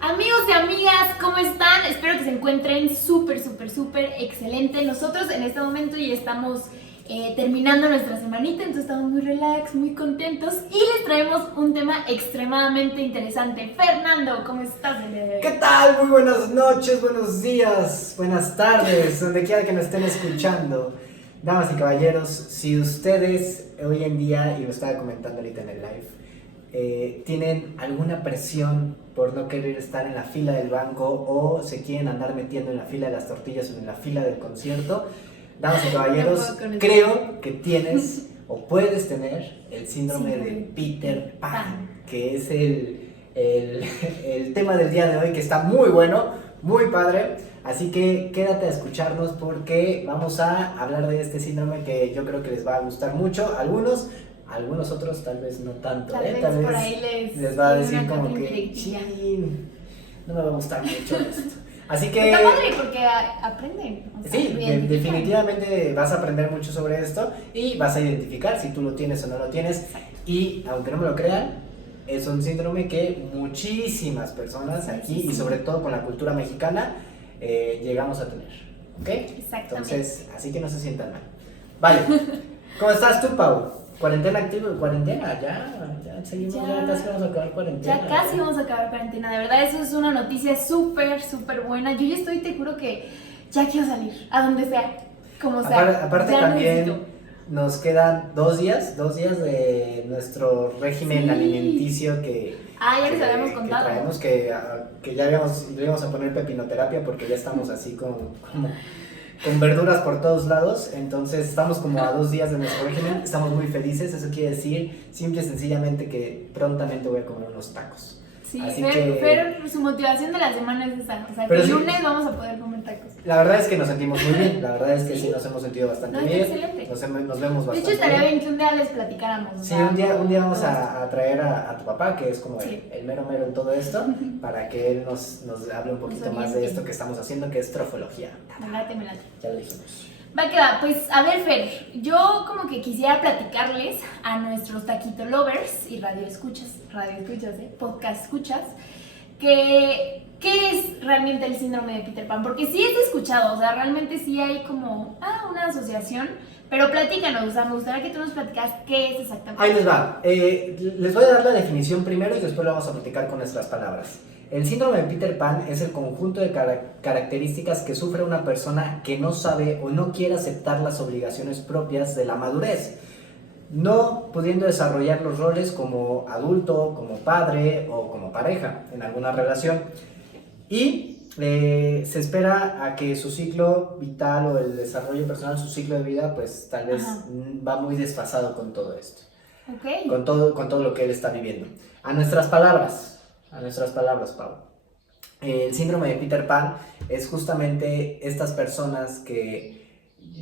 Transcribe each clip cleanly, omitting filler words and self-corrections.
Amigos y amigas, ¿cómo están? Espero que se encuentren súper excelente. Nosotros en este momento ya estamos terminando nuestra semanita, entonces estamos muy relax, muy contentos y les traemos un tema extremadamente interesante. Fernando, ¿cómo estás el día de hoy? ¿Qué tal? Muy buenas noches, buenos días, buenas tardes, donde quiera que nos estén escuchando. Damas y caballeros, si ustedes hoy en día, y lo estaba comentando ahorita en el live, tienen alguna presión por no querer estar en la fila del banco o se quieren andar metiendo en la fila de las tortillas o en la fila del concierto, damas y caballeros, creo que tienes o puedes tener el síndrome de Peter Pan, que es el tema del día de hoy, que está muy bueno, muy padre. Así que quédate a escucharnos porque vamos a hablar de este síndrome que yo creo que les va a gustar mucho. Algunos otros tal vez no tanto, tal vez por ahí les va a decir como que chin, no me va a gustar mucho esto. Así que está padre porque aprenden. O sea, sí, definitivamente vas a aprender mucho sobre esto y vas a identificar si tú lo tienes o no lo tienes. Y aunque no me lo crean, es un síndrome que muchísimas personas aquí y sobre todo con la cultura mexicana llegamos a tener, ¿ok? Exactamente. Entonces, así que no se sientan mal. Vale, ¿cómo estás tú, Pau? ¿Cuarentena activa? ¿Cuarentena? Ya seguimos, ya casi vamos a acabar cuarentena. Ya casi vamos a acabar cuarentena, de verdad eso es una noticia súper buena. Yo ya estoy, te juro que ya quiero salir, a donde sea, como sea. Aparte ya también necesito. nos quedan dos días de nuestro régimen alimenticio que... ya les habíamos contado. Que traemos, que ya le íbamos a poner pepinoterapia porque ya estamos así como con verduras por todos lados, entonces estamos como a 2 días de nuestro régimen, estamos muy felices, eso quiere decir simple y sencillamente que prontamente voy a comer unos tacos. Sí, así pero su motivación de la semana es esa, o sea, que el lunes vamos a poder comer tacos. La verdad es que nos sentimos muy bien, la verdad es que sí nos hemos sentido bastante bien. Excelente. Nos vemos bastante bien. De hecho, estaría bien que un día les platicáramos. Sí, un día vamos a traer a tu papá, que es como el mero en todo esto, para que él nos hable un poquito más de esto que estamos haciendo, que es trofología. Me late. Ya lo dijimos. Va que va, pues a ver, Fer, yo como que quisiera platicarles a nuestros taquito lovers y radio escuchas, podcast escuchas, que ¿qué es realmente el síndrome de Peter Pan? Porque sí es escuchado, o sea, realmente sí hay como una asociación, pero platícanos, o sea, me gustaría que tú nos platicas qué es exactamente. Ahí les va, les voy a dar la definición primero y después lo vamos a platicar con nuestras palabras. El síndrome de Peter Pan es el conjunto de características que sufre una persona que no sabe o no quiere aceptar las obligaciones propias de la madurez, no pudiendo desarrollar los roles como adulto, como padre o como pareja en alguna relación. Y se espera a que su ciclo vital o el desarrollo personal, su ciclo de vida, pues tal vez va muy desfasado con todo esto. Okay. Con todo lo que él está viviendo. A nuestras palabras, Pau. El síndrome de Peter Pan es justamente estas personas que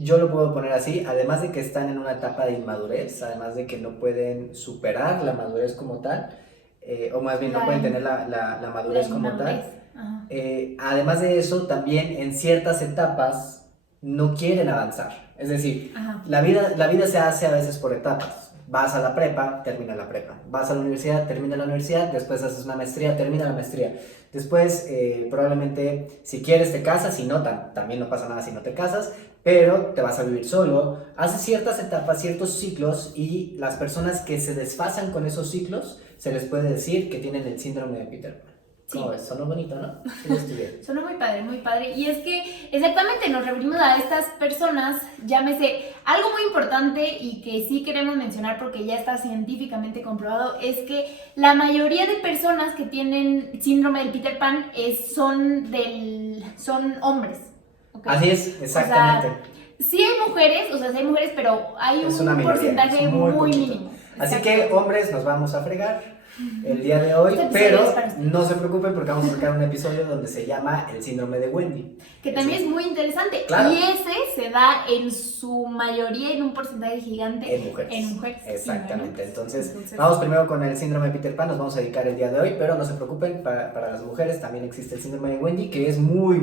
yo lo puedo poner así, además de que están en una etapa de inmadurez, además de que no pueden superar la madurez como tal, o más bien no pueden tener la madurez como tal. Además de eso, también en ciertas etapas no quieren avanzar. Es decir, la vida se hace a veces por etapas. Vas a la prepa, termina la prepa. Vas a la universidad, termina la universidad. Después haces una maestría, termina la maestría. Después, probablemente, si quieres te casas. Si no, también no pasa nada si no te casas. Pero te vas a vivir solo. Haces ciertas etapas, ciertos ciclos. Y las personas que se desfasan con esos ciclos, se les puede decir que tienen el síndrome de Peter Pan. ¿Cómo ves? Sonó bonito, ¿no? Sí, sonó muy padre. Y es que exactamente nos referimos a estas personas, llámese, algo muy importante y que sí queremos mencionar porque ya está científicamente comprobado, es que la mayoría de personas que tienen síndrome de Peter Pan son hombres. ¿Okay? Así es, exactamente. O sea, sí hay mujeres, pero hay un porcentaje muy mínimo. Así que, hombres, nos vamos a fregar el día de hoy, pero no se preocupen porque vamos a sacar un episodio donde se llama el síndrome de Wendy. Que también es muy interesante. Claro. Y ese se da en su mayoría, en un porcentaje gigante, en mujeres. Exactamente. Entonces, vamos primero con el síndrome de Peter Pan, nos vamos a dedicar el día de hoy, pero no se preocupen, para las mujeres también existe el síndrome de Wendy, que es muy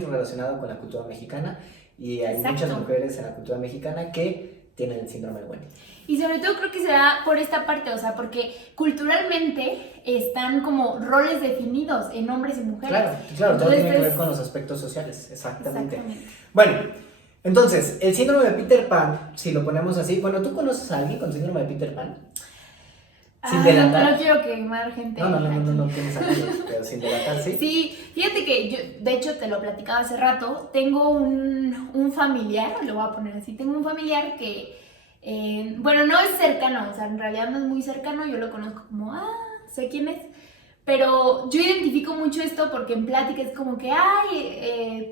relacionado con la cultura mexicana. Y hay muchas mujeres en la cultura mexicana que tienen el síndrome de Wendy. Y sobre todo creo que se da por esta parte, o sea, porque culturalmente están como roles definidos en hombres y mujeres. Claro, todo Entonces, tiene que ver con los aspectos sociales, exactamente. Exactamente. Bueno, entonces, el síndrome de Peter Pan, si lo ponemos así, bueno, ¿tú conoces a alguien con síndrome de Peter Pan? Sin delatar. No quiero quemar gente. No tienes amigos, pero sin delatar, ¿sí? Sí, fíjate que yo, de hecho te lo platicaba hace rato, tengo un familiar, lo voy a poner así, tengo un familiar que, bueno, no es cercano, o sea, en realidad no es muy cercano, yo lo conozco como, sé quién es, pero yo identifico mucho esto porque en plática es como que,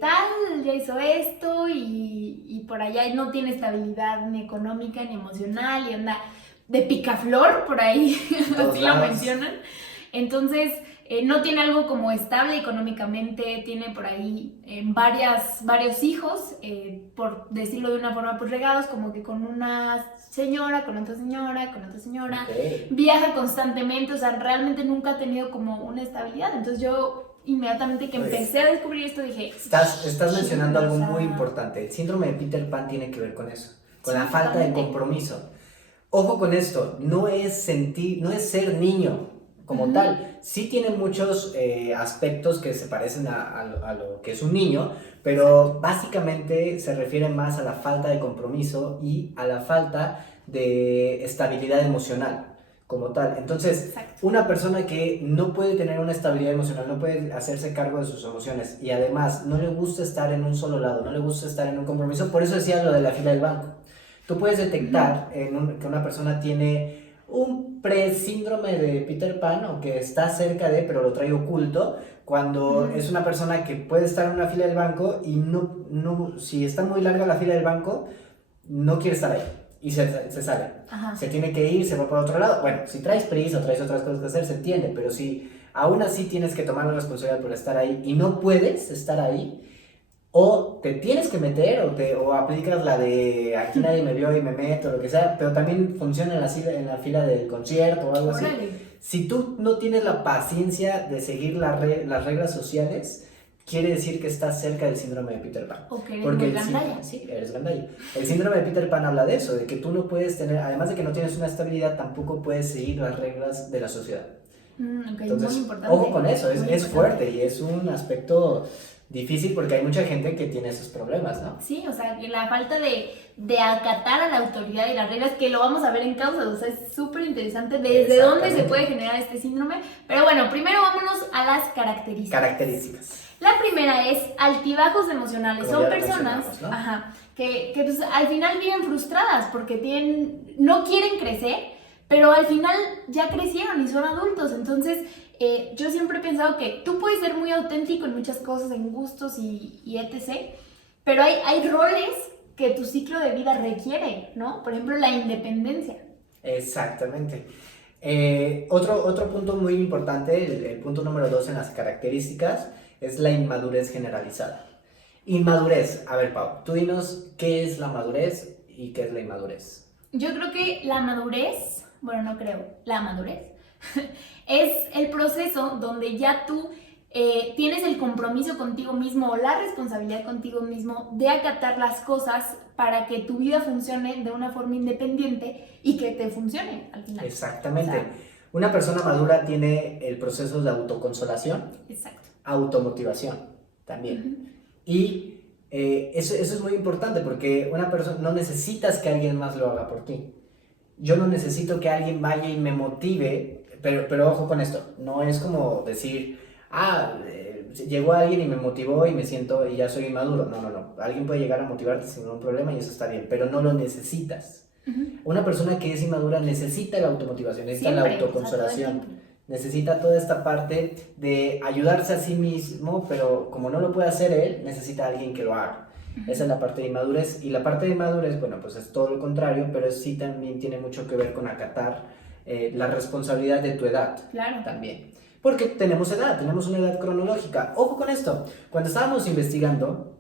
tal, ya hizo esto y por allá no tiene estabilidad ni económica ni emocional y anda de picaflor, por ahí, así lo mencionan. Entonces, no tiene algo como estable económicamente, tiene por ahí varios hijos, por decirlo de una forma, pues regados, como que con una señora, con otra señora, con otra señora, viaja constantemente, o sea, realmente nunca ha tenido como una estabilidad. Entonces yo inmediatamente que empecé a descubrir esto dije... Estás mencionando algo muy importante, el síndrome de Peter Pan tiene que ver con eso, con la falta de compromiso. Ojo con esto, no es ser niño como tal. Sí tiene muchos aspectos que se parecen a lo que es un niño, pero básicamente se refiere más a la falta de compromiso y a la falta de estabilidad emocional como tal. Entonces, una persona que no puede tener una estabilidad emocional, no puede hacerse cargo de sus emociones y además no le gusta estar en un solo lado, no le gusta estar en un compromiso, por eso decía lo de la fila del banco. Tú puedes detectar que una persona tiene un pre-síndrome de Peter Pan o que está cerca de, pero lo trae oculto, cuando es una persona que puede estar en una fila del banco y si está muy larga la fila del banco, no quiere estar ahí y se sale. Se tiene que ir, se va para otro lado. Bueno, si traes prisa o traes otras cosas que hacer, se entiende, pero si aún así tienes que tomar la responsabilidad por estar ahí y no puedes estar ahí, o te tienes que meter o aplicas la de aquí nadie me vio y me meto, lo que sea, pero también funciona en la fila del concierto o algo así. Si tú no tienes la paciencia de seguir las reglas sociales, quiere decir que estás cerca del síndrome de Peter Pan. Porque eres muy gandalla. Sí, eres gandalla. El síndrome de Peter Pan habla de eso, de que tú no puedes tener, además de que no tienes una estabilidad, tampoco puedes seguir las reglas de la sociedad. Entonces, muy importante. ojo con eso, es fuerte y es un aspecto difícil porque hay mucha gente que tiene esos problemas, ¿no? Sí, o sea, que la falta de acatar a la autoridad y las reglas, que lo vamos a ver en causas, o sea, es súper interesante desde dónde se puede generar este síndrome. Pero bueno, primero vámonos a las características. La primera es altibajos emocionales. Son personas, ¿no? Que pues, al final viven frustradas porque no quieren crecer, pero al final ya crecieron y son adultos. Entonces, yo siempre he pensado que tú puedes ser muy auténtico en muchas cosas, en gustos y etc., pero hay roles que tu ciclo de vida requiere, ¿no? Por ejemplo, la independencia. Exactamente. Otro punto muy importante, el punto número 2 en las características, es la inmadurez generalizada. Inmadurez, a ver, Pau, tú dinos qué es la madurez y qué es la inmadurez. Yo creo que la madurez, la madurez es el proceso donde ya tú tienes el compromiso contigo mismo o la responsabilidad contigo mismo de acatar las cosas para que tu vida funcione de una forma independiente y que te funcione al final. Exactamente. O sea, una persona madura tiene el proceso de autoconsolación, automotivación también. Y eso es muy importante porque una persona, no necesitas que alguien más lo haga por ti. Yo no necesito que alguien vaya y me motive, pero ojo con esto, no es como decir, llegó alguien y me motivó y me siento y ya soy inmaduro. No. Alguien puede llegar a motivarte sin ningún problema y eso está bien, pero no lo necesitas. Una persona que es inmadura necesita la automotivación, necesita la autoconsolación, necesita toda esta parte de ayudarse a sí mismo, pero como no lo puede hacer él, necesita a alguien que lo haga. Esa es la parte de inmadurez. Y la parte de inmadurez, bueno, pues es todo lo contrario, pero sí también tiene mucho que ver con acatar la responsabilidad de tu edad. Claro. También. Porque tenemos una edad cronológica. Ojo con esto, cuando estábamos investigando,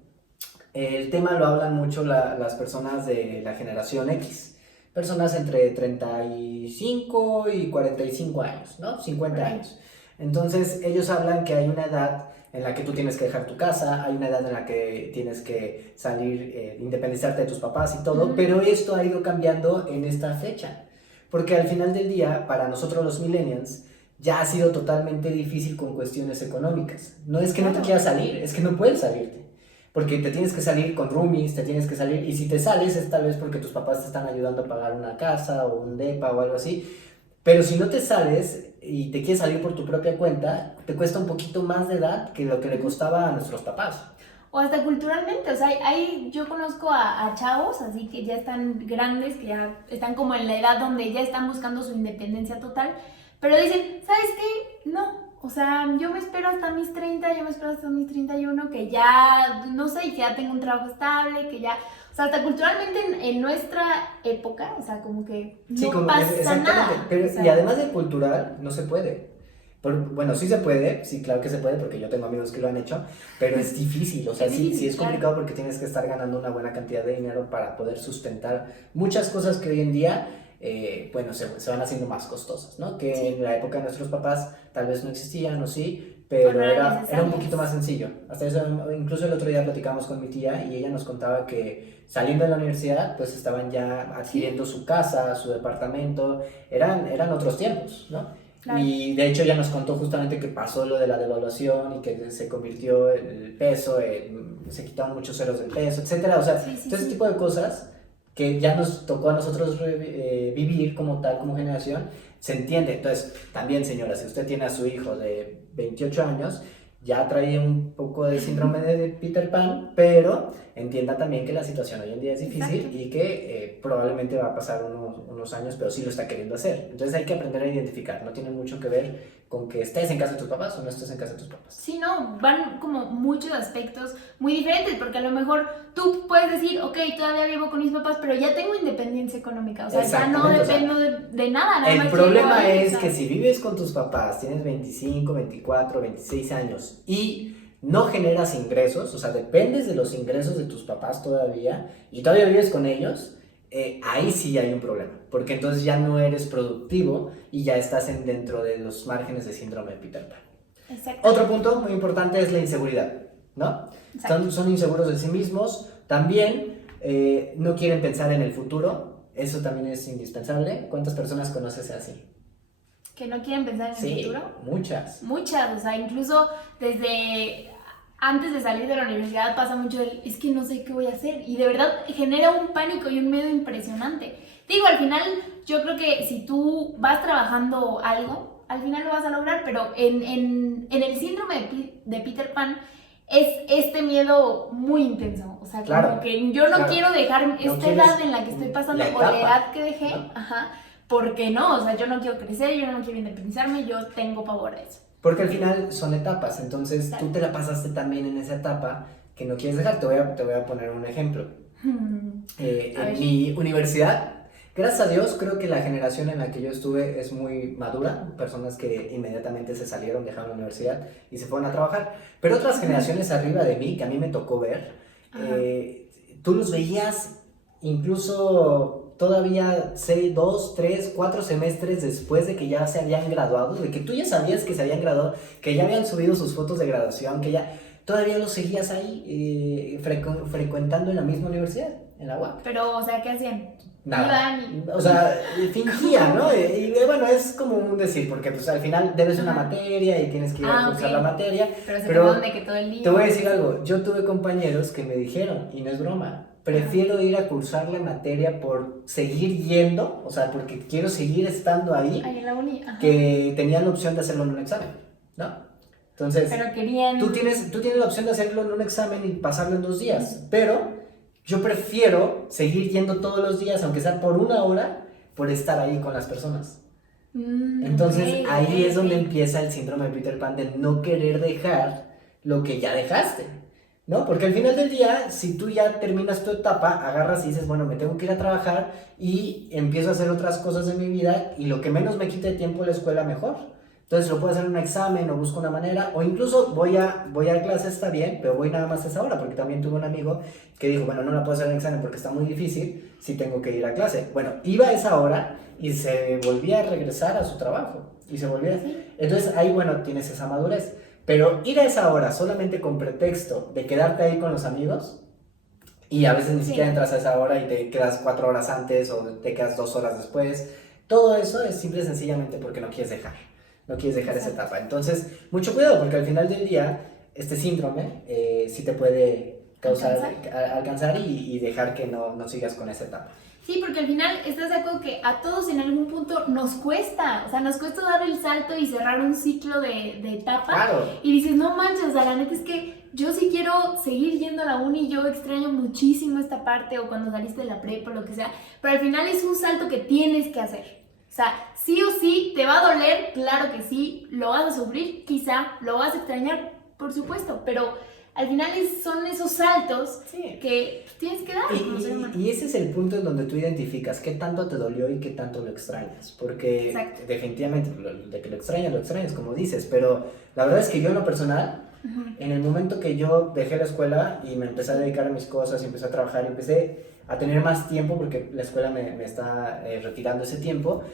el tema lo hablan mucho las personas de la generación X. Personas entre 35 y 45 años, ¿no? 50 años. Entonces, ellos hablan que hay una edad en la que tú tienes que dejar tu casa, hay una edad en la que tienes que salir, independizarte de tus papás y todo, pero esto ha ido cambiando en esta fecha, porque al final del día, para nosotros los millennials, ya ha sido totalmente difícil con cuestiones económicas. No es que no te quieras salir, es que no puedes salirte. Porque te tienes que salir con roomies, te tienes que salir, y si te sales es tal vez porque tus papás te están ayudando a pagar una casa o un depa o algo así. Pero si no te sales y te quieres salir por tu propia cuenta, te cuesta un poquito más de edad que lo que le costaba a nuestros papás. O hasta culturalmente, o sea, yo conozco a chavos, así que ya están grandes, que ya están como en la edad donde ya están buscando su independencia total, pero dicen, ¿sabes qué? No, o sea, yo me espero hasta mis 30, yo me espero hasta mis 31, que ya, no sé, que ya tengo un trabajo estable, que ya, o sea, hasta culturalmente en nuestra época, o sea, como que no Sí, pasa nada. Pero, O sea, y además de cultural, no se puede. Bueno, sí se puede, sí, claro que se puede, porque yo tengo amigos que lo han hecho, pero es difícil, o sea, Es sí, difícil, sí es claro. complicado porque tienes que estar ganando una buena cantidad de dinero para poder sustentar muchas cosas que hoy en día, bueno, se van haciendo más costosas, ¿no? Que Sí. en la época de nuestros papás tal vez no existían o sí, O pero no eran era un necesarias. poquito más sencillo. Hasta eso, incluso el otro día platicamos con mi tía y ella nos contaba que saliendo de la universidad, pues estaban ya adquiriendo su casa, su departamento, eran otros tiempos, ¿no? Claro. Y de hecho ya nos contó justamente que pasó lo de la devaluación y que se convirtió el peso, se quitaron muchos ceros del peso, etcétera. O sea, Sí, sí, todo ese sí. tipo de cosas que ya nos tocó a nosotros vivir como tal, como generación, se entiende. Entonces, también señora, si usted tiene a su hijo de 28 años, ya trae un poco de síndrome de Peter Pan, pero entienda también que la situación hoy en día es difícil. Exacto. Y que probablemente va a pasar unos años, pero sí lo está queriendo hacer. Entonces hay que aprender a identificar, no tiene mucho que ver con que estés en casa de tus papás o no estés en casa de tus papás. Sí, no, van como muchos aspectos muy diferentes, porque a lo mejor tú puedes decir, ok, todavía vivo con mis papás, pero ya tengo independencia económica, o sea, ya no dependo de nada, nada el más. El problema es que si vives con tus papás, tienes 25, 24, 26 años y no generas ingresos, o sea, dependes de los ingresos de tus papás todavía y todavía vives con ellos, ahí sí hay un problema, porque entonces ya no eres productivo y ya estás dentro de los márgenes de síndrome de Peter Pan. Exacto. Otro punto muy importante es la inseguridad, ¿no? Son inseguros de sí mismos, también no quieren pensar en el futuro, eso también es indispensable. ¿Cuántas personas conoces así? ¿Que no quieren pensar en el futuro? Muchas. Muchas, o sea, incluso desde antes de salir de la universidad pasa mucho es que no sé qué voy a hacer, y de verdad genera un pánico y un miedo impresionante. Digo, al final yo creo que si tú vas trabajando algo, al final lo vas a lograr, pero en el síndrome de Peter Pan es este miedo muy intenso, o sea, claro, como que yo no quiero dejar esta edad en la que estoy pasando o la edad que dejé, ¿no? Ajá, porque no, o sea, yo no quiero crecer, yo no quiero independizarme, yo tengo pavor a eso. Porque al final son etapas, entonces tú te la pasaste también en esa etapa que no quieres dejar. Te voy a poner un ejemplo. En mi universidad, gracias a Dios, creo que la generación en la que yo estuve es muy madura, personas que inmediatamente se salieron, dejaron la universidad y se fueron a trabajar. Pero otras generaciones arriba de mí, que a mí me tocó ver, tú los veías incluso todavía 6, 2, 3, 4 semestres después de que ya se habían graduado, de que tú ya sabías que se habían graduado, que ya habían subido sus fotos de graduación, que ya todavía los seguías ahí frecuentando en la misma universidad, en la UAC. Pero, o sea, ¿qué hacían? Nada. O sea, fingían, ¿no? Y bueno, es como un decir, porque pues al final debes una materia y tienes que ir a cursar la materia. Pero se quedaron de que todo el día. Te voy a decir algo, yo tuve compañeros que me dijeron, y no es broma, prefiero ir a cursar la materia por seguir yendo, o sea, porque quiero seguir estando ahí, en la uni, que tenían la opción de hacerlo en un examen, ¿no? Entonces, pero querían... tú tienes la opción de hacerlo en un examen y pasarlo en 2 días, pero yo prefiero seguir yendo todos los días, aunque sea por 1 hora, por estar ahí con las personas. Entonces, ahí es donde empieza el síndrome de Peter Pan, de no querer dejar lo que ya dejaste, ¿no? Porque al final del día, si tú ya terminas tu etapa, agarras y dices, bueno, me tengo que ir a trabajar y empiezo a hacer otras cosas de mi vida y lo que menos me quite de tiempo en la escuela, mejor. Entonces lo puedo hacer en un examen o busco una manera, o incluso voy a clases, está bien, pero voy nada más a esa hora, porque también tuve un amigo que dijo, bueno, no la puedo hacer en el examen porque está muy difícil, si tengo que ir a clase. Bueno, iba a esa hora y se volvía a regresar a su trabajo, y se volvía... Entonces ahí, bueno, tienes esa madurez. Pero ir a esa hora solamente con pretexto de quedarte ahí con los amigos, y a veces ni siquiera entras a esa hora y te quedas 4 horas antes o te quedas 2 horas después, todo eso es simple y sencillamente porque no quieres dejar. No quieres dejar esa etapa. Entonces, mucho cuidado porque al final del día, este síndrome sí te puede alcanzar y dejar que no sigas con esa etapa. Sí, porque al final estás de acuerdo que a todos en algún punto nos cuesta, o sea, nos cuesta dar el salto y cerrar un ciclo de etapa. Claro. Y dices, no manches, o sea, la neta es que yo sí quiero seguir yendo a la uni, yo extraño muchísimo esta parte o cuando saliste de la prepa o lo que sea, pero al final es un salto que tienes que hacer. O sea, sí o sí, te va a doler, claro que sí, lo vas a sufrir, quizá, lo vas a extrañar, por supuesto, pero al final son esos saltos que tienes que dar. Y ese es el punto en donde tú identificas qué tanto te dolió y qué tanto lo extrañas. Porque definitivamente de que lo extrañas, como dices. Pero la verdad es que yo en lo personal, en el momento que yo dejé la escuela y me empecé a dedicar a mis cosas y empecé a trabajar y empecé a tener más tiempo porque la escuela me está retirando ese tiempo,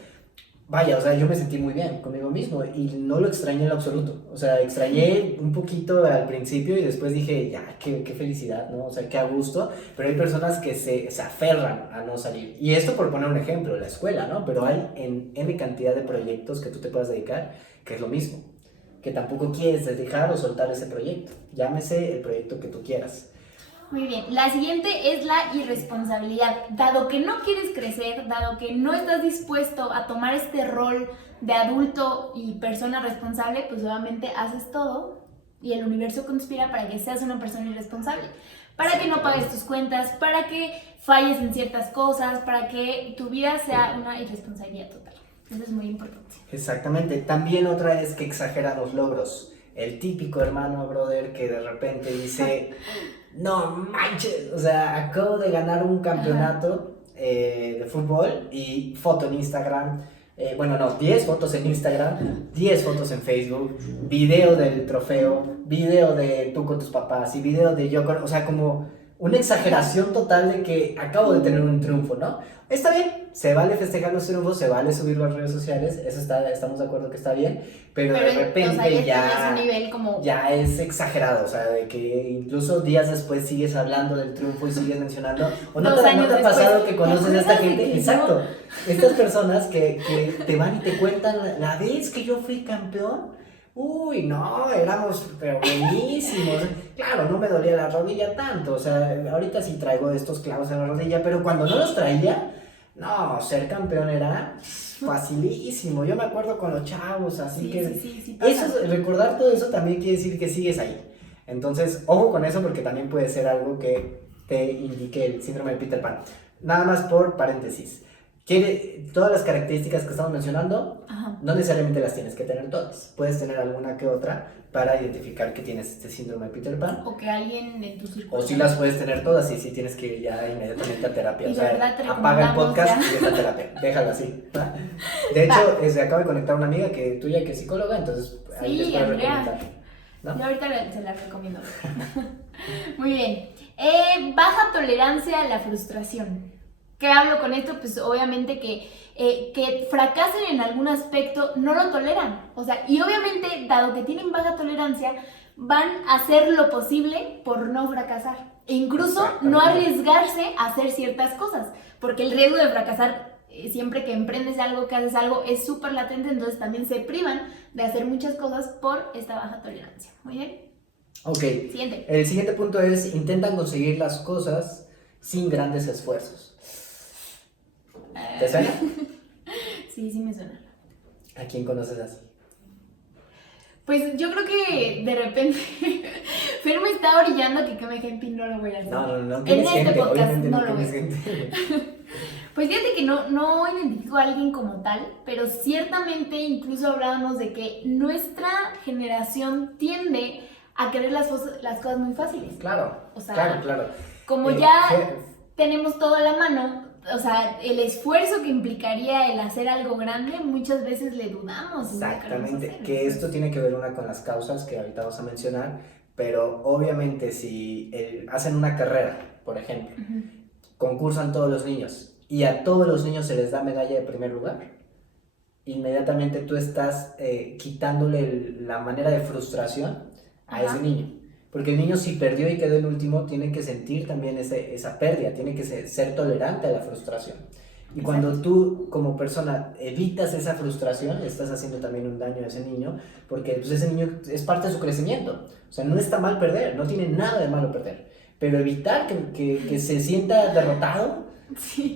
vaya, o sea, yo me sentí muy bien conmigo mismo y no lo extrañé en lo absoluto. O sea, extrañé un poquito al principio y después dije, ya, qué felicidad, ¿no? O sea, qué a gusto. Pero hay personas que se aferran a no salir. Y esto por poner un ejemplo, la escuela, ¿no? Pero hay en N cantidad de proyectos que tú te puedas dedicar que es lo mismo. Que tampoco quieres dejar o soltar ese proyecto. Llámese el proyecto que tú quieras. Muy bien, la siguiente es la irresponsabilidad. Dado que no quieres crecer, dado que no estás dispuesto a tomar este rol de adulto y persona responsable, pues obviamente haces todo y el universo conspira para que seas una persona irresponsable. Para que no pagues tus cuentas, para que falles en ciertas cosas, para que tu vida sea una irresponsabilidad total. Eso es muy importante. Exactamente. También otra es que exagera los logros. El típico hermano brother que de repente dice... No manches, o sea, acabo de ganar un campeonato de fútbol y foto en Instagram, 10 fotos en Instagram, 10 fotos en Facebook, video del trofeo, video de tú con tus papás y video de yo con, o sea, como una exageración total de que acabo de tener un triunfo, ¿no? Está bien, se vale festejar los triunfos, se vale subirlo a las redes sociales, eso estamos de acuerdo que está bien, pero de repente o sea, ya es un nivel como... ya es exagerado, o sea, de que incluso días después sigues hablando del triunfo y sigues mencionando, o no te ha pasado que conoces a esta gente, exacto, estas personas que te van y te cuentan la vez que yo fui campeón. Uy, no, éramos pero buenísimos. Claro, no me dolía la rodilla tanto. O sea, ahorita sí traigo estos clavos en la rodilla, pero cuando no los traía, no, ser campeón era facilísimo. Yo me acuerdo con los chavos, así sí, eso, recordar todo eso también quiere decir que sigues ahí. Entonces, ojo con eso porque también puede ser algo que te indique el síndrome de Peter Pan. Nada más por paréntesis. Todas las características que estamos mencionando, no necesariamente las tienes que tener todas. Puedes tener alguna que otra para identificar que tienes este síndrome de Peter Pan. O que alguien en tu círculo. O si las puedes tener todas y si tienes que ir ya inmediatamente a terapia. Y o sea, verdad, apaga el podcast y vete a terapia. Déjalo así. De hecho, se acaba de conectar una amiga tuya que es psicóloga, entonces ahí les puedo recomendar. ¿No? Yo ahorita se la recomiendo. Muy bien. Baja tolerancia a la frustración. ¿Qué hablo con esto? Pues obviamente que fracasen en algún aspecto no lo toleran. O sea, y obviamente, dado que tienen baja tolerancia, van a hacer lo posible por no fracasar. E incluso no arriesgarse a hacer ciertas cosas. Porque el riesgo de fracasar, siempre que emprendes algo, que haces algo, es súper latente. Entonces también se privan de hacer muchas cosas por esta baja tolerancia. Muy bien. Ok. Siguiente. El siguiente punto es, intentan conseguir las cosas sin grandes esfuerzos. ¿Te suena? Sí me suena. ¿A quién conoces así? Pues yo creo que de repente Fer me está orillando que me ejemplo no lo voy a hacer. No. En este podcast no lo voy a hacer. Pues fíjate que no identifico a alguien como tal, pero ciertamente incluso hablábamos de que nuestra generación tiende a querer las cosas muy fáciles. Claro, o sea, claro. Como ya tenemos todo a la mano, o sea, el esfuerzo que implicaría el hacer algo grande, muchas veces le dudamos. Exactamente, que esto tiene que ver una con las causas que ahorita vamos a mencionar, pero obviamente si hacen una carrera, por ejemplo, concursan todos los niños y a todos los niños se les da medalla de primer lugar inmediatamente tú estás quitándole la manera de frustración a ese niño. Porque el niño, si perdió y quedó en último, tiene que sentir también esa pérdida, tiene que ser tolerante a la frustración. Y cuando tú como persona evitas esa frustración, estás haciendo también un daño a ese niño, porque pues, ese niño es parte de su crecimiento. O sea, no está mal perder, no tiene nada de malo perder. Pero evitar que se sienta derrotado,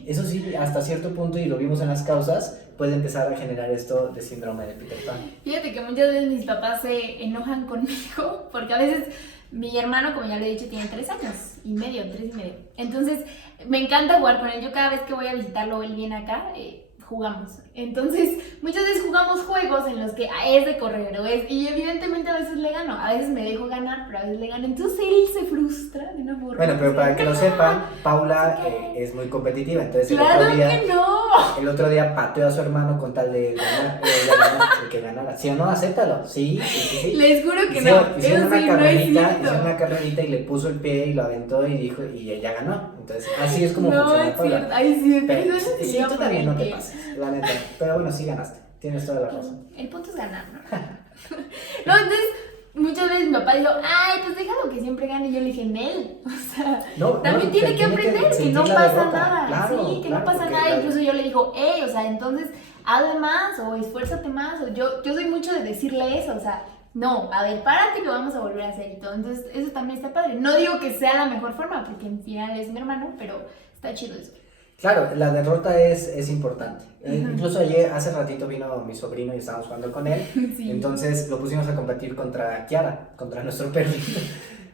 eso sí, hasta cierto punto, y lo vimos en las causas, puede empezar a generar esto de síndrome de Peter Pan. Fíjate que muchas veces mis papás se enojan conmigo, porque a veces mi hermano, como ya lo he dicho, tiene 3 años y medio, 3 y medio. Entonces, me encanta jugar con él. Yo cada vez que voy a visitarlo, él viene acá, jugamos. Entonces, muchas veces jugamos juegos en los que es de correr, y evidentemente a veces le gano, a veces me dejo ganar, pero a veces le gano. Entonces él se frustra de una forma. Bueno, pero para que lo sepan, Paula es muy competitiva, entonces ¡Claro que no! El otro día pateó a su hermano con tal de ganar, que ganara. ¿Sí o no? Acéptalo. Sí. Les juro que no. Hicieron una carrerita y le puso el pie y lo aventó y dijo, y ella ganó. Entonces, así es como funciona Paula. Ay, sí, pero sí, tú también no te pases, la neta. Pero bueno, sí ganaste. Tienes toda la razón. El punto es ganar, ¿no? No, entonces, muchas veces mi papá dijo, ay, pues déjalo que siempre gane. Y yo le dije, Nel, o sea, también tiene que aprender que no pasa nada. Claro, sí, que no pasa nada. Claro. Incluso yo le digo, o sea, entonces hazle más o esfuérzate más. O yo soy mucho de decirle eso, o sea, no, a ver, párate que lo vamos a volver a hacer y todo. Entonces, eso también está padre. No digo que sea la mejor forma, porque en final es mi hermano, pero está chido eso. Claro, la derrota es importante. Incluso ayer, hace ratito vino mi sobrino y estábamos jugando con él. Sí. Entonces lo pusimos a competir contra Kiara, contra nuestro perrito.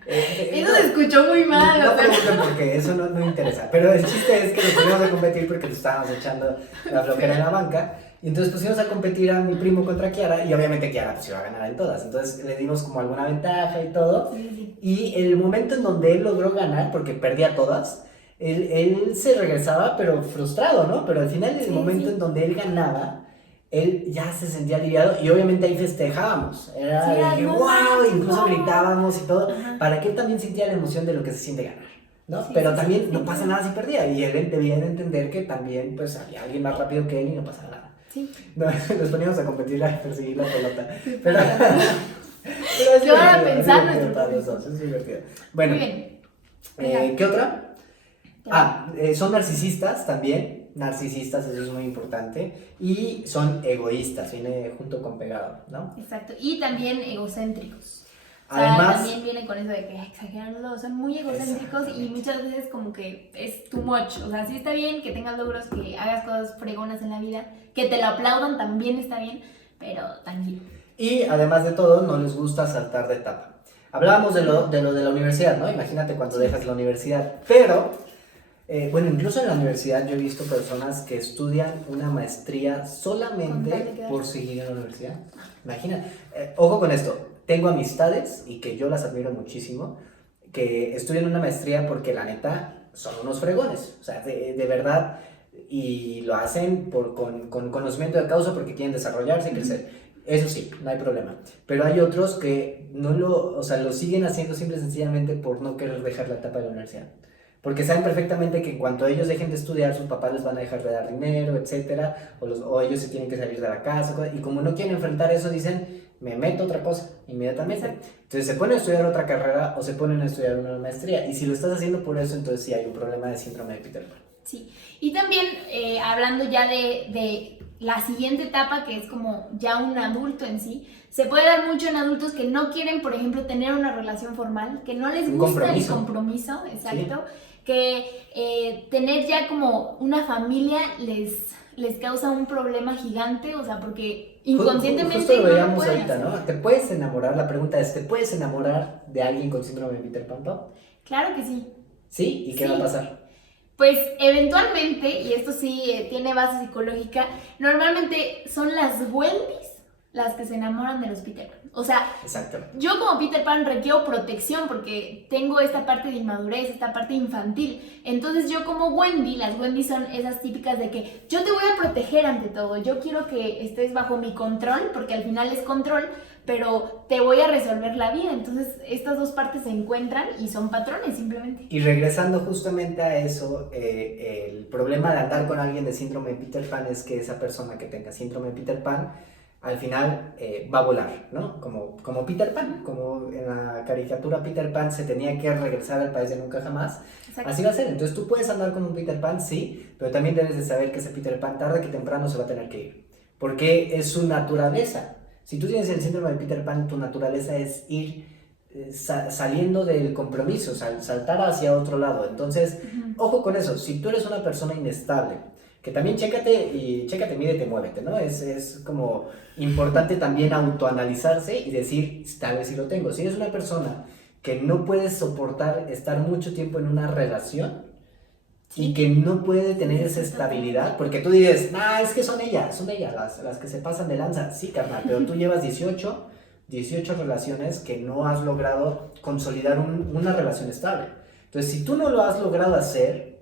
Eso se escuchó muy mal. No pregunten por qué, eso no interesa. Pero el chiste es que nos pusimos a competir porque le estábamos echando la flojera en la banca. Y entonces pusimos a competir a mi primo contra Kiara. Y obviamente Kiara pues iba a ganar en todas. Entonces le dimos como alguna ventaja y todo. Sí. Y el momento en donde él logró ganar, porque perdía todas, él se regresaba pero frustrado, ¿no? Pero al final del momento en donde él ganaba, él ya se sentía aliviado y obviamente ahí festejábamos. Era de wow, incluso gritábamos y todo, para que él también sintiera la emoción de lo que se siente ganar, ¿no? Pero también no pasa nada si perdía y él debía de entender que también pues había alguien más rápido que él y no pasaba nada. Sí. No, nos poníamos a competir a perseguir la pelota. Pero es yo ahora pensando es divertido. Bueno, muy bien. ¿Qué otra? Son narcisistas también, narcisistas, eso es muy importante, y son egoístas, viene junto con pegado, ¿no? Exacto, y también egocéntricos. Además, también viene con eso de que exageran los logros, son muy egocéntricos y muchas veces como que es too much. O sea, sí está bien que tengas logros, que hagas cosas fregonas en la vida, que te lo aplaudan también está bien, pero tranquilo. Y además de todo, no les gusta saltar de etapa. Hablábamos de lo de la universidad, ¿no? Imagínate cuando dejas la universidad, pero... bueno, incluso en la universidad yo he visto personas que estudian una maestría solamente por seguir en la universidad. Imagina, ojo con esto, tengo amistades y que yo las admiro muchísimo, que estudian una maestría porque la neta son unos fregones, o sea, de verdad, y lo hacen con conocimiento de causa porque quieren desarrollarse y crecer. Eso sí, no hay problema. Pero hay otros que lo siguen haciendo simple y sencillamente por no querer dejar la etapa de la universidad. Porque saben perfectamente que en cuanto ellos dejen de estudiar, sus papás les van a dejar de dar dinero, etcétera, o ellos se tienen que salir de la casa, y como no quieren enfrentar eso, dicen, me meto a otra cosa, inmediatamente. Entonces se ponen a estudiar otra carrera o se ponen a estudiar una maestría, y si lo estás haciendo por eso, entonces sí hay un problema de síndrome de Peter Pan. Sí, y también hablando ya de la siguiente etapa, que es como ya un adulto en sí, se puede dar mucho en adultos que no quieren, por ejemplo, tener una relación formal, que no les gusta el compromiso, exacto, sí. Que tener ya como una familia les causa un problema gigante, o sea, porque inconscientemente justo lo veíamos ahorita, ¿no? ¿Te puedes enamorar? La pregunta es, ¿te puedes enamorar de alguien con síndrome de Peter Pan? Claro que sí. ¿Sí? ¿Y qué va a pasar? Pues eventualmente, y esto sí tiene base psicológica, normalmente son las Wendy's las que se enamoran de los Peter Pan. O sea, exacto. Yo como Peter Pan requiero protección porque tengo esta parte de inmadurez, esta parte infantil. Entonces yo como Wendy, las Wendy son esas típicas de que yo te voy a proteger ante todo. Yo quiero que estés bajo mi control, porque al final es control, pero te voy a resolver la vida. Entonces estas dos partes se encuentran y son patrones simplemente. Y regresando justamente a eso, el problema de andar con alguien de síndrome de Peter Pan es que esa persona que tenga síndrome de Peter Pan al final va a volar, ¿no? Como Peter Pan, como en la caricatura Peter Pan se tenía que regresar al país de nunca jamás. Exacto. Así va a ser. Entonces tú puedes andar con un Peter Pan, sí, pero también debes de saber que ese Peter Pan tarde que temprano se va a tener que ir, porque es su naturaleza. Si tú tienes el síndrome de Peter Pan, tu naturaleza es ir saliendo del compromiso, saltar hacia otro lado. Entonces, ojo con eso. Si tú eres una persona inestable, que también chécate, mídete, muévete, ¿no? Es como importante también autoanalizarse y decir, tal vez sí lo tengo. Si eres una persona que no puede soportar estar mucho tiempo en una relación y que no puede tener esa estabilidad, porque tú dices, es que son ellas las que se pasan de lanza. Sí, carnal, pero tú llevas 18 relaciones que no has logrado consolidar una relación estable. Entonces, si tú no lo has logrado hacer,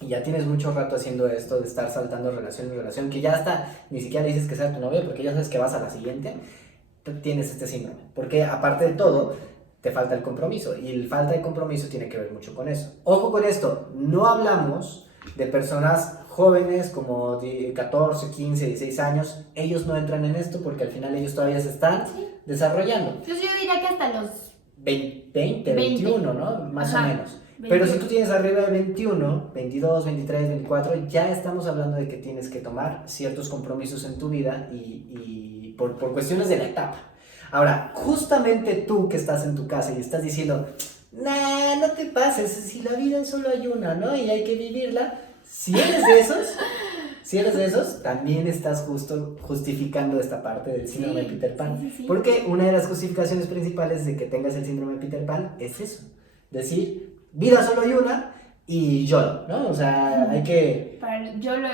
y ya tienes mucho rato haciendo esto de estar saltando relación en relación, que ya hasta ni siquiera dices que sea tu novio porque ya sabes que vas a la siguiente, tienes este síndrome. Porque aparte de todo, te falta el compromiso. Y el falta de compromiso tiene que ver mucho con eso. Ojo con esto, no hablamos de personas jóvenes como de 14, 15, 16 años. Ellos no entran en esto porque al final ellos todavía se están desarrollando. Yo diría que hasta los 20, 21, ¿no? Más o menos. 21. Pero si tú tienes arriba de 21, 22, 23, 24, ya estamos hablando de que tienes que tomar ciertos compromisos en tu vida y por cuestiones de la etapa. Ahora, justamente tú que estás en tu casa y estás diciendo, no te pases, si la vida solo hay una, ¿no? Y hay que vivirla. Si eres de esos, también estás justificando esta parte del síndrome de Peter Pan. Sí. Porque una de las justificaciones principales de que tengas el síndrome de Peter Pan es eso. Decir, vida solo hay una y YOLO, ¿no? O sea, hay que... YOLO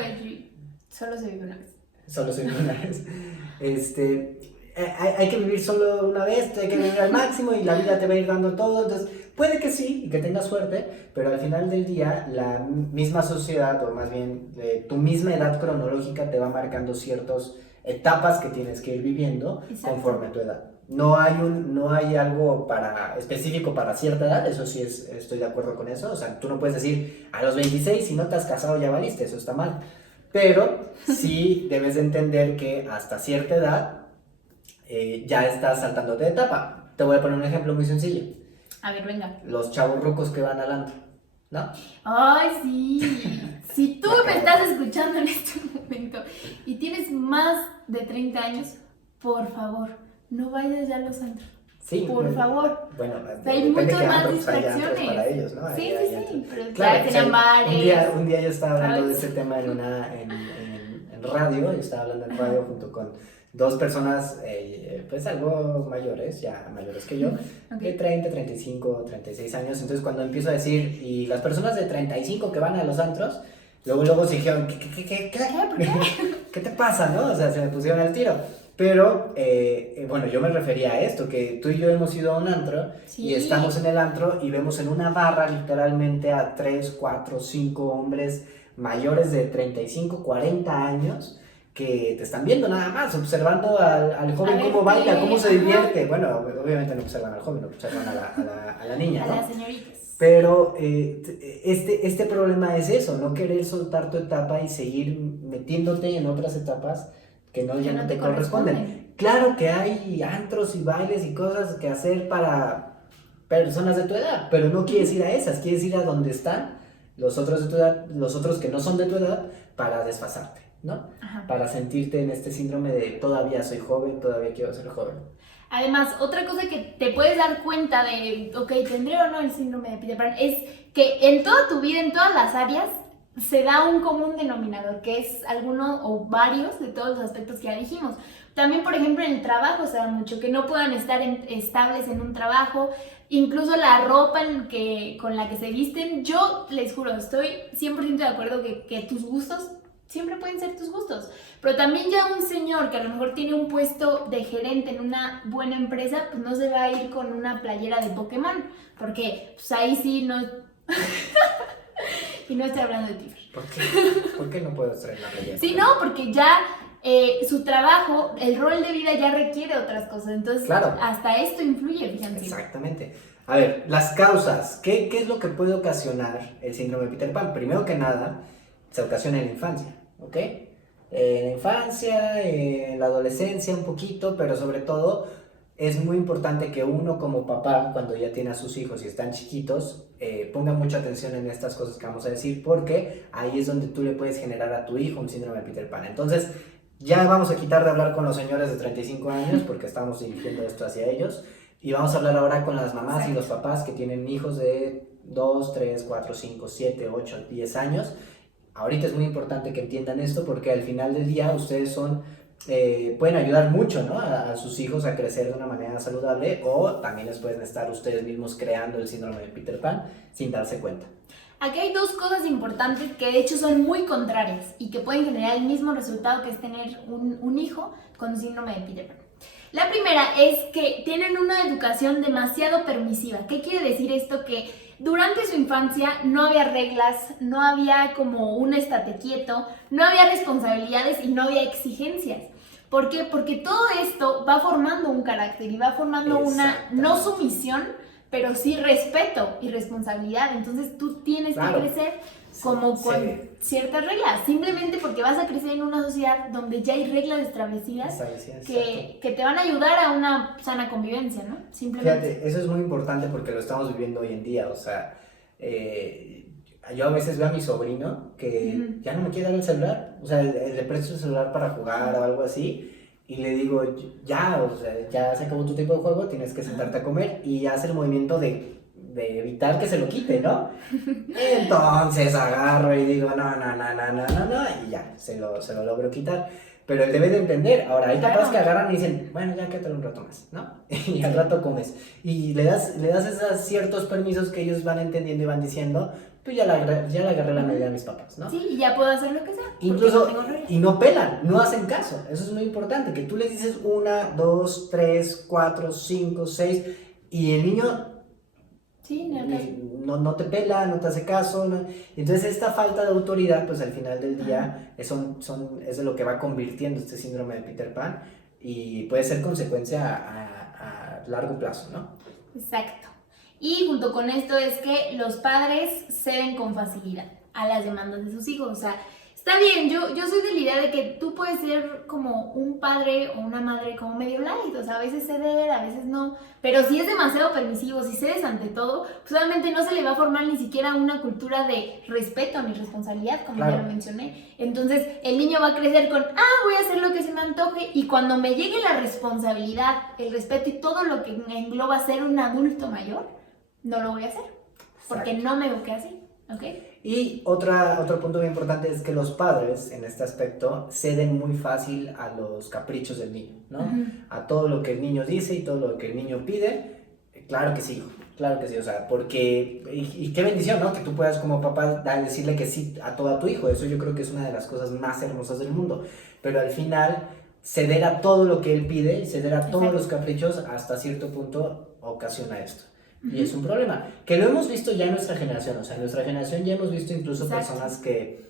solo se vive una vez. Solo se vive una vez. Hay que vivir solo una vez, hay que vivir al máximo y la vida te va a ir dando todo. Entonces, puede que sí y que tengas suerte, pero al final del día la misma sociedad, o más bien tu misma edad cronológica te va marcando ciertas etapas que tienes que ir viviendo. Exacto. Conforme a tu edad. No hay algo específico para cierta edad, eso sí estoy de acuerdo con eso. O sea, tú no puedes decir a los 26 si no te has casado ya valiste, eso está mal. Pero sí debes de entender que hasta cierta edad ya estás saltando de etapa. Te voy a poner un ejemplo muy sencillo. A ver, venga. Los chavos rucos que van al antro, ¿no? Ay, sí. Si tú me estás escuchando en este momento y tienes más de 30 años, por favor, no vayas ya a los antros. Sí, por favor. Bueno, hay muchas más distracciones para ellos, ¿no? Sí, pero claro, tenían bares. Un día yo estaba hablando de este tema en radio, yo estaba hablando en radio junto con dos personas, pues algo mayores, ya mayores que yo, de 30, 35, 36 años. Entonces cuando empiezo a decir, y las personas de 35 que van a los antros, luego se dijeron, ¿qué te pasa, no? O sea, se me pusieron al tiro. Pero, bueno, yo me refería a esto, que tú y yo hemos ido a un antro, y estamos en el antro y vemos en una barra literalmente a 3, 4, 5 hombres mayores de 35, 40 años, que te están viendo nada más, observando al joven cómo baila, cómo se divierte. Bueno, obviamente no observan al joven, observan a la niña, ¿no? A las señoritas. Pero este problema es eso, no querer soltar tu etapa y seguir metiéndote en otras etapas que ya no te corresponden. Claro que hay antros y bailes y cosas que hacer para personas de tu edad, pero no quieres ir a esas, quieres ir a donde están los otros de tu edad, los otros que no son de tu edad, para desfasarte, ¿no? Ajá. Para sentirte en este síndrome de todavía soy joven, todavía quiero ser joven. Además, otra cosa que te puedes dar cuenta de, tendré o no el síndrome de Peter Pan, es que en toda tu vida, en todas las áreas, se da un común denominador, que es alguno o varios de todos los aspectos que ya dijimos. También, por ejemplo, en el trabajo se da mucho, que no puedan estar estables en un trabajo, incluso la ropa con la que se visten. Yo les juro, estoy 100% de acuerdo que tus gustos siempre pueden ser tus gustos, pero también ya un señor que a lo mejor tiene un puesto de gerente en una buena empresa, pues no se va a ir con una playera de Pokémon, porque pues ahí sí no... Y no estoy hablando de ti. ¿Por qué no puedo traer la playera? Sí, no, porque ya su trabajo, el rol de vida ya requiere otras cosas. Entonces, Claro. hasta esto influye, fíjense. Exactamente. A ver, las causas. ¿Qué es lo que puede ocasionar el síndrome de Peter Pan? Primero que nada, se ocasiona en la infancia, ¿ok? En la infancia, en la adolescencia un poquito, pero sobre todo es muy importante que uno como papá, cuando ya tiene a sus hijos y están chiquitos, ponga mucha atención en estas cosas que vamos a decir, porque ahí es donde tú le puedes generar a tu hijo un síndrome de Peter Pan. Entonces, ya vamos a quitar de hablar con los señores de 35 años, porque estamos dirigiendo esto hacia ellos, y vamos a hablar ahora con las mamás y los papás que tienen hijos de 2, 3, 4, 5, 7, 8, 10 años. Ahorita es muy importante que entiendan esto porque al final del día ustedes pueden ayudar mucho, ¿no? a sus hijos a crecer de una manera saludable, o también les pueden estar ustedes mismos creando el síndrome de Peter Pan sin darse cuenta. Aquí hay dos cosas importantes que de hecho son muy contrarias y que pueden generar el mismo resultado, que es tener un hijo con síndrome de Peter Pan. La primera es que tienen una educación demasiado permisiva. ¿Qué quiere decir esto? Que durante su infancia no había reglas, no había como un estate quieto, no había responsabilidades y no había exigencias. ¿Por qué? Porque todo esto va formando un carácter y va formando una no sumisión, pero sí respeto y responsabilidad. Entonces tú tienes que crecer como con ciertas reglas, simplemente porque vas a crecer en una sociedad donde ya hay reglas establecidas que te van a ayudar a una sana convivencia, ¿no? Simplemente. Fíjate, eso es muy importante porque lo estamos viviendo hoy en día, o sea, yo a veces veo a mi sobrino que ya no me quiere dar el celular, o sea, le presto el celular para jugar o algo así, y le digo, ya, o sea, ya se acabó tu tiempo de juego, tienes que sentarte a comer, y hace el movimiento de evitar que se lo quite, ¿no? Entonces agarro y digo, no, y ya, se lo logro quitar. Pero él debe de entender. Ahora, hay papás que agarran y dicen, bueno, ya quédate un rato más, ¿no? Y al rato comes. Y le das esos ciertos permisos que ellos van entendiendo y van diciendo, pues ya le agarré la medida a mis papás, ¿no? Sí, y ya puedo hacer lo que sea. Incluso, y no pelan, no hacen caso. Eso es muy importante, que tú les dices 1, 2, 3, 4, 5, 6, y el niño no te pela, no te hace caso. No. Entonces esta falta de autoridad, pues al final del día es de lo que va convirtiendo este síndrome de Peter Pan, y puede ser consecuencia a largo plazo, ¿no? Exacto. Y junto con esto es que los padres ceden con facilidad a las demandas de sus hijos. O sea, está bien, yo soy de la idea de que tú puedes ser como un padre o una madre como medio light, o sea, a veces ceder, a veces no, pero si es demasiado permisivo, si cedes ante todo, pues obviamente no se le va a formar ni siquiera una cultura de respeto ni responsabilidad, como ya lo mencioné. Entonces el niño va a crecer con, voy a hacer lo que se me antoje, y cuando me llegue la responsabilidad, el respeto y todo lo que engloba ser un adulto mayor, no lo voy a hacer, porque no me eduqué así, ¿ok? Y otro punto muy importante es que los padres, en este aspecto, ceden muy fácil a los caprichos del niño, ¿no? A todo lo que el niño dice y todo lo que el niño pide. Claro que sí, o sea, porque, y qué bendición, ¿no? Que tú puedas como papá decirle que sí a todo a tu hijo. Eso yo creo que es una de las cosas más hermosas del mundo. Pero al final, ceder a todo lo que él pide, ceder a todos los caprichos, hasta cierto punto ocasiona esto. Y es un problema, que lo hemos visto ya en nuestra generación. O sea, en nuestra generación ya hemos visto incluso personas que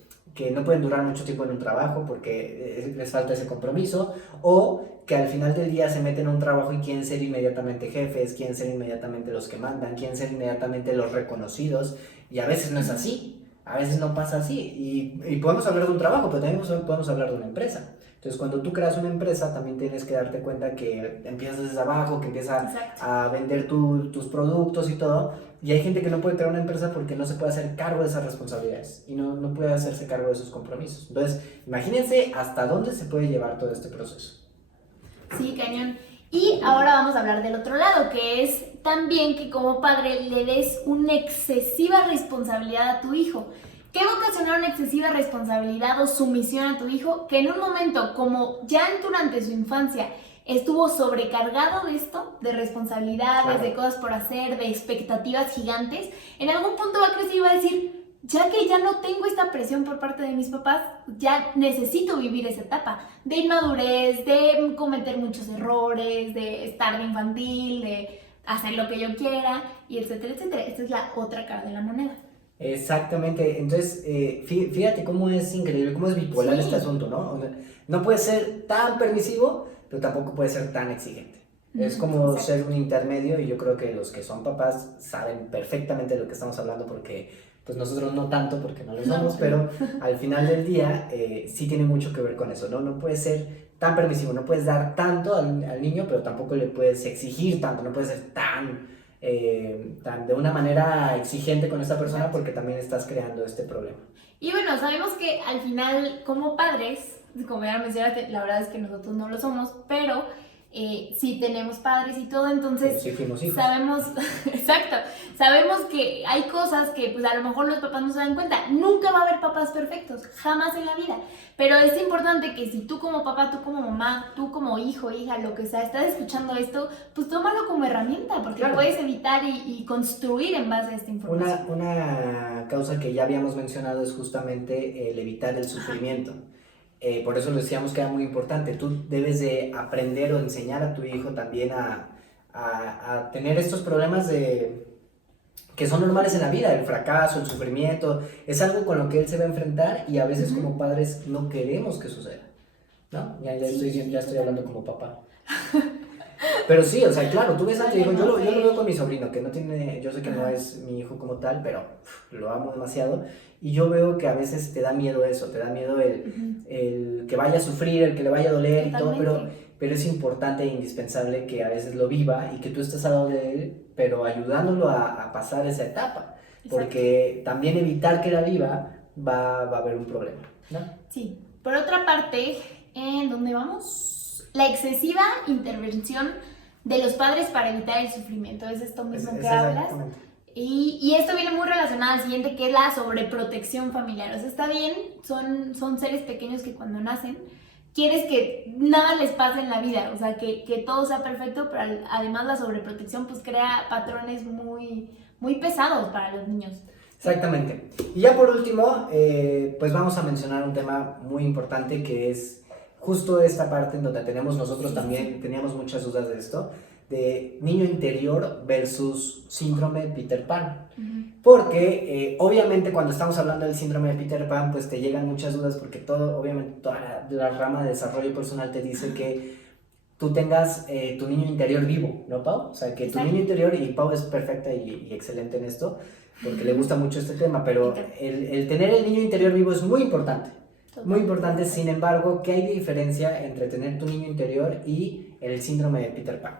no pueden durar mucho tiempo en un trabajo porque les falta ese compromiso, o que al final del día se meten a un trabajo y quieren ser inmediatamente jefes, quieren ser inmediatamente los que mandan, quieren ser inmediatamente los reconocidos, y a veces no es así, a veces no pasa así, y podemos hablar de un trabajo, pero también podemos hablar de una empresa. Entonces, cuando tú creas una empresa, también tienes que darte cuenta que empiezas desde abajo, que empiezas a vender tus productos y todo. Y hay gente que no puede crear una empresa porque no se puede hacer cargo de esas responsabilidades y no puede hacerse cargo de esos compromisos. Entonces, imagínense hasta dónde se puede llevar todo este proceso. Sí, cañón. Y ahora vamos a hablar del otro lado, que es también que como padre le des una excesiva responsabilidad a tu hijo. ¿Qué va a ocasionar una excesiva responsabilidad o sumisión a tu hijo? Que en un momento, como ya durante su infancia estuvo sobrecargado de esto, de responsabilidades, de cosas por hacer, de expectativas gigantes, en algún punto va a crecer y va a decir, ya que ya no tengo esta presión por parte de mis papás, ya necesito vivir esa etapa de inmadurez, de cometer muchos errores, de estar de infantil, de hacer lo que yo quiera, y etcétera, etcétera. Esta es la otra cara de la moneda. Exactamente, entonces fíjate cómo es increíble, cómo es bipolar Sí. este asunto, ¿no? O sea, no puede ser tan permisivo, pero tampoco puede ser tan exigente. Es como Exacto. ser un intermedio y yo creo que los que son papás saben perfectamente de lo que estamos hablando porque pues nosotros no tanto porque no lo somos, pero al final del día sí tiene mucho que ver con eso, ¿no? No puede ser tan permisivo, no puedes dar tanto al niño, pero tampoco le puedes exigir tanto, no puedes ser tan de una manera exigente con esta persona Exacto. porque también estás creando este problema. Y bueno, sabemos que al final, como padres, como ya lo mencionaste, la verdad es que nosotros no lo somos, pero sí tenemos padres y todo, Pero entonces sí fuimos hijos. sabemos, exacto, sabemos que hay cosas que pues a lo mejor los papás no se dan cuenta. Nunca va a haber papás perfectos, jamás en la vida. Pero es importante que si tú como papá, tú como mamá, tú como hijo, hija, lo que sea, estás escuchando esto, pues tómalo como herramienta, porque Claro. puedes evitar y construir en base a esta información. Una causa que ya habíamos mencionado es justamente el evitar el sufrimiento. Por eso decíamos que era muy importante. Tú debes de aprender o enseñar a tu hijo también a tener estos problemas que son normales en la vida, el fracaso, el sufrimiento. Es algo con lo que él se va a enfrentar y a veces como padres no queremos que suceda, ¿no? Ya estoy hablando como papá. Pero sí, o sea, claro, tú ves a tu hijo, yo lo veo con mi sobrino, que no tiene, yo sé que no es mi hijo como tal, pero lo amo demasiado, y yo veo que a veces te da miedo eso, te da miedo el que vaya a sufrir, el que le vaya a doler y todo, pero es importante e indispensable que a veces lo viva y que tú estés al lado de él, pero ayudándolo a pasar esa etapa, porque también evitar que la viva va a haber un problema, ¿no? Sí. Por otra parte, ¿en dónde vamos? La excesiva intervención de los padres para evitar el sufrimiento. Es esto mismo que hablas. Y esto viene muy relacionado al siguiente, que es la sobreprotección familiar. O sea, está bien, son seres pequeños que cuando nacen quieres que nada les pase en la vida, o sea, que todo sea perfecto, pero además la sobreprotección pues crea patrones muy, muy pesados para los niños. Exactamente. Y ya por último, pues vamos a mencionar un tema muy importante que es justo esta parte en donde nosotros también teníamos muchas dudas de esto, de niño interior versus síndrome Peter Pan. Porque obviamente cuando estamos hablando del síndrome de Peter Pan, pues te llegan muchas dudas porque obviamente toda la rama de desarrollo personal te dice que tú tengas tu niño interior vivo, ¿no, Pau? O sea, que tu niño interior, y Pau es perfecta y excelente en esto, porque le gusta mucho este tema, pero el tener el niño interior vivo es muy importante. Muy importante, sin embargo, ¿qué hay de diferencia entre tener tu niño interior y el síndrome de Peter Pan?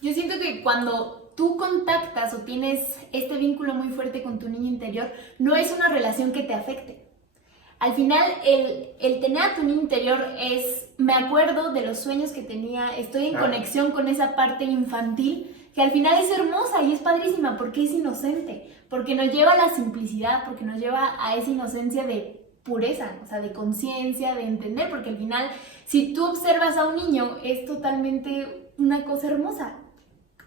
Yo siento que cuando tú contactas o tienes este vínculo muy fuerte con tu niño interior, no es una relación que te afecte. Al final, el tener a tu niño interior es, me acuerdo de los sueños que tenía, estoy en conexión con esa parte infantil, que al final es hermosa y es padrísima porque es inocente, porque nos lleva a la simplicidad, porque nos lleva a esa inocencia de pureza, o sea, de conciencia, de entender, porque al final, si tú observas a un niño, es totalmente una cosa hermosa.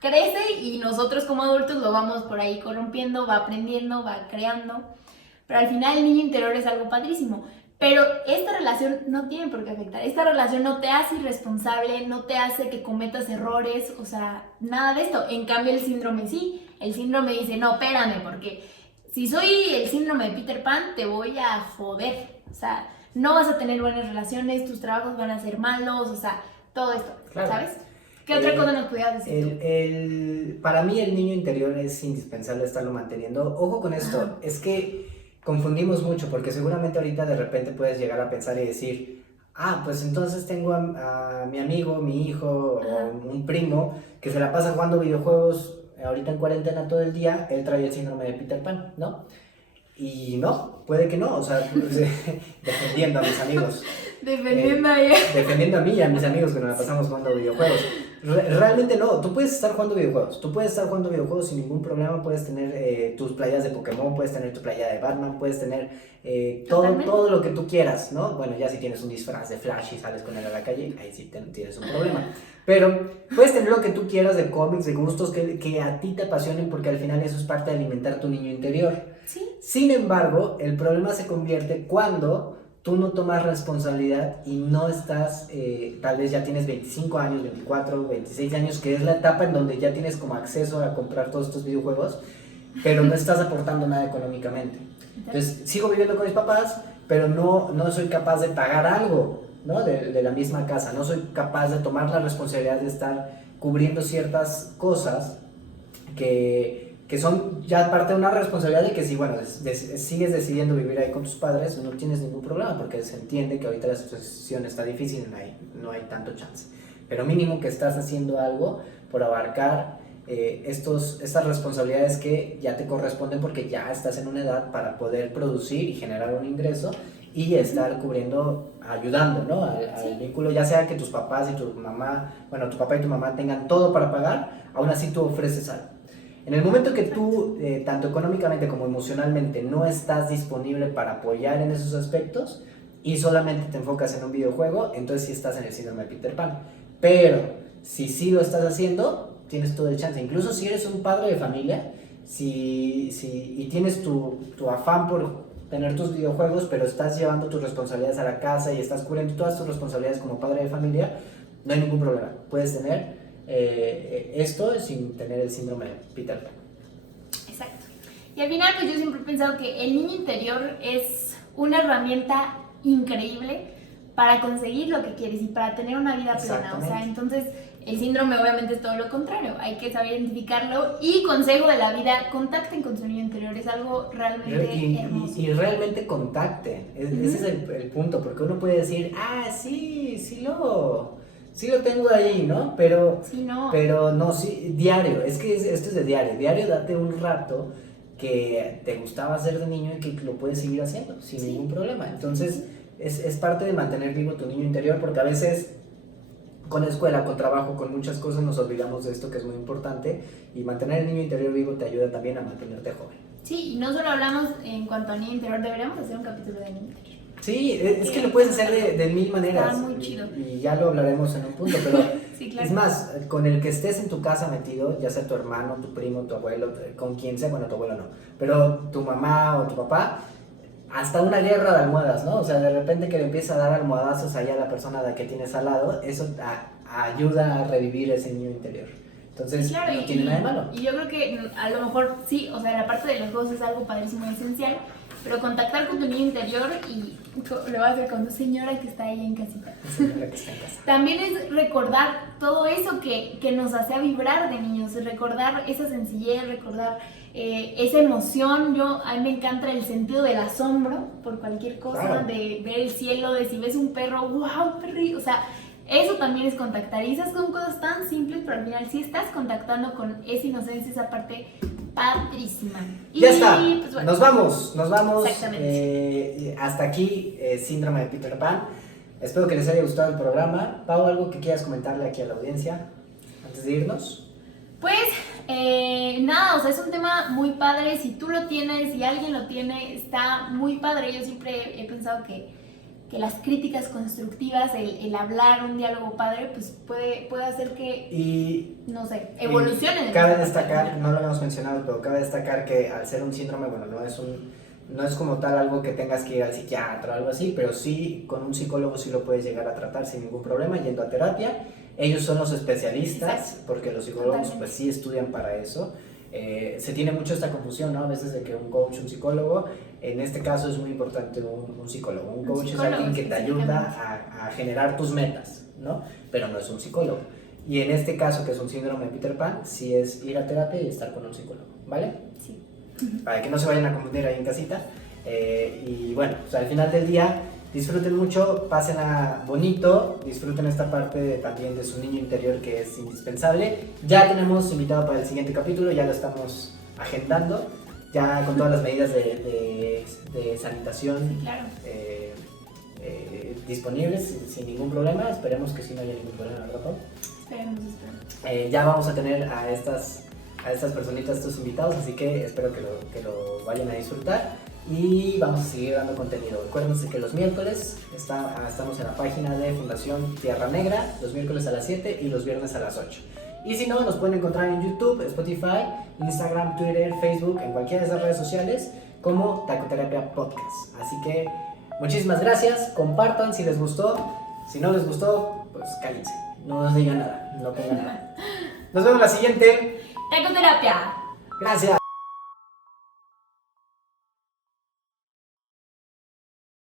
Crece y nosotros como adultos lo vamos por ahí corrompiendo, va aprendiendo, va creando, pero al final el niño interior es algo padrísimo. Pero esta relación no tiene por qué afectar, esta relación no te hace irresponsable, no te hace que cometas errores, o sea, nada de esto. En cambio el síndrome sí, el síndrome dice, no, espérame, porque si soy el síndrome de Peter Pan, te voy a joder. O sea, no vas a tener buenas relaciones, tus trabajos van a ser malos, o sea, todo esto, claro. ¿Sabes? ¿Qué otra cosa nos pudieras decir para mí el niño interior es indispensable estarlo manteniendo. Ojo con esto, es que confundimos mucho porque seguramente ahorita de repente puedes llegar a pensar y decir, pues entonces tengo a mi amigo, mi hijo o un primo que se la pasa jugando videojuegos ahorita en cuarentena todo el día, él trae el síndrome de Peter Pan, ¿no? Y no, puede que no, o sea, defendiendo a mis amigos. Defendiendo a mí y a mis amigos que nos la pasamos jugando videojuegos. Realmente no, tú puedes estar jugando videojuegos sin ningún problema, puedes tener tus playas de Pokémon, puedes tener tu playa de Batman, puedes tener todo lo que tú quieras, ¿no? Bueno, ya si tienes un disfraz de Flash y sales con él a la calle, ahí sí tienes un problema. Pero puedes tener lo que tú quieras de cómics, de gustos que a ti te apasionen porque al final eso es parte de alimentar tu niño interior. ¿Sí? Sin embargo, el problema se convierte cuando tú no tomas responsabilidad y no estás, tal vez ya tienes 25 años, 24, 26 años, que es la etapa en donde ya tienes como acceso a comprar todos estos videojuegos, pero no estás aportando nada económicamente. Entonces, sigo viviendo con mis papás, pero no soy capaz de pagar algo, ¿no? De la misma casa. No soy capaz de tomar la responsabilidad de estar cubriendo ciertas cosas que son ya parte de una responsabilidad y que si, bueno, sigues decidiendo vivir ahí con tus padres, no tienes ningún problema, porque se entiende que ahorita la situación está difícil y no hay tanto chance. Pero mínimo que estás haciendo algo por abarcar estas responsabilidades que ya te corresponden porque ya estás en una edad para poder producir y generar un ingreso y estar cubriendo, ayudando, ¿no? Al vínculo, ya sea que tus papás y tu mamá, bueno, tu papá y tu mamá tengan todo para pagar, aún así tú ofreces algo. En el momento que tú, tanto económicamente como emocionalmente, no estás disponible para apoyar en esos aspectos y solamente te enfocas en un videojuego, entonces sí estás en el síndrome de Peter Pan. Pero si sí lo estás haciendo, tienes todo el chance. Incluso si eres un padre de familia, y tienes tu afán por tener tus videojuegos, pero estás llevando tus responsabilidades a la casa y estás cubriendo todas tus responsabilidades como padre de familia, no hay ningún problema. Puedes tener esto sin tener el síndrome de Peter Pan. Exacto. Y al final, pues yo siempre he pensado que el niño interior es una herramienta increíble para conseguir lo que quieres y para tener una vida plena. O sea, entonces el síndrome obviamente es todo lo contrario. Hay que saber identificarlo y consejo de la vida, contacten con su niño interior. Es algo realmente hermoso. Y realmente contacten. Ese es el punto, porque uno puede decir, sí lo tengo ahí, ¿no? Pero no, diario. Es que esto es de diario. Diario date un rato que te gustaba hacer de niño y que lo puedes seguir haciendo sin ningún problema. Entonces, es parte de mantener vivo tu niño interior, porque a veces con escuela, con trabajo, con muchas cosas nos olvidamos de esto que es muy importante, y mantener el niño interior vivo te ayuda también a mantenerte joven. Sí, y no solo hablamos en cuanto a niño interior, deberíamos hacer un capítulo de niño interior. Sí, es que lo puedes hacer de mil maneras. Está muy chido. Y ya lo hablaremos en un punto, pero sí, claro. Es más, con el que estés en tu casa metido, ya sea tu hermano, tu primo, tu abuelo, con quien sea, bueno, tu abuelo no, pero tu mamá o tu papá, hasta una guerra de almohadas, ¿no? O sea, de repente que le empieza a dar almohadazos ahí a la persona de la que tienes al lado, eso ayuda a revivir ese niño interior. Entonces, claro, no tiene nada de malo. Y yo creo que a lo mejor sí, o sea, la parte de los juegos es algo padrísimo y esencial, pero contactar con tu niño interior, y lo vas a hacer con tu señora que está ahí en casita. Señora que está en casa. También es recordar todo eso que nos hacía vibrar de niños, recordar esa sencillez, recordar esa emoción. A mí me encanta el sentido del asombro por cualquier cosa, claro, de ver el cielo, de si ves un perro, wow, perrito, o sea, eso también es contactar. Y esas son cosas tan simples, pero al final sí estás contactando con esa inocencia, esa parte padrísima. Ya está, pues bueno, nos vamos. Exactamente. Hasta aquí, síndrome de Peter Pan. Espero que les haya gustado el programa. Pau, ¿algo que quieras comentarle aquí a la audiencia antes de irnos? Pues nada, o sea, es un tema muy padre. Si tú lo tienes, si alguien lo tiene, está muy padre. Yo siempre he pensado que las críticas constructivas, el hablar un diálogo padre, pues puede hacer que, no sé, evolucione. Cabe destacar, no lo habíamos mencionado, pero cabe destacar que al ser un síndrome, bueno, no es como tal algo que tengas que ir al psiquiatra o algo así, pero sí, con un psicólogo sí lo puedes llegar a tratar sin ningún problema, yendo a terapia. Ellos son los especialistas. Exacto. Porque los psicólogos pues sí estudian para eso. Se tiene mucho esta confusión, ¿no? A veces de que un coach, un psicólogo, en este caso es muy importante un psicólogo. Un coach es alguien que te ayuda a generar tus metas, ¿no? Pero no es un psicólogo. Y en este caso, que es un síndrome de Peter Pan, sí es ir a terapia y estar con un psicólogo, ¿vale? Sí. Para que no se vayan a confundir ahí en casita. Y bueno, pues al final del día, disfruten mucho, pásenla bonito, disfruten esta parte también de su niño interior, que es indispensable. Ya tenemos invitado para el siguiente capítulo, ya lo estamos agendando, ya con todas las medidas de sanitación, claro, disponibles sin ningún problema. Esperemos que sí no haya ningún problema, ¿verdad, Pau? Esperemos. Ya vamos a tener a estas personitas, estos invitados, así que espero que lo vayan a disfrutar. Y vamos a seguir dando contenido. Recuérdense que los miércoles estamos en la página de Fundación Tierra Negra, los miércoles a las 7 y los viernes a las 8. Y si no, nos pueden encontrar en YouTube, Spotify, Instagram, Twitter, Facebook, en cualquiera de esas redes sociales como Tacoterapia Podcast. Así que muchísimas gracias, compartan si les gustó. Si no les gustó, pues cállense, no nos digan nada, no pongan nada. Nos vemos la siguiente. Tacoterapia. Gracias.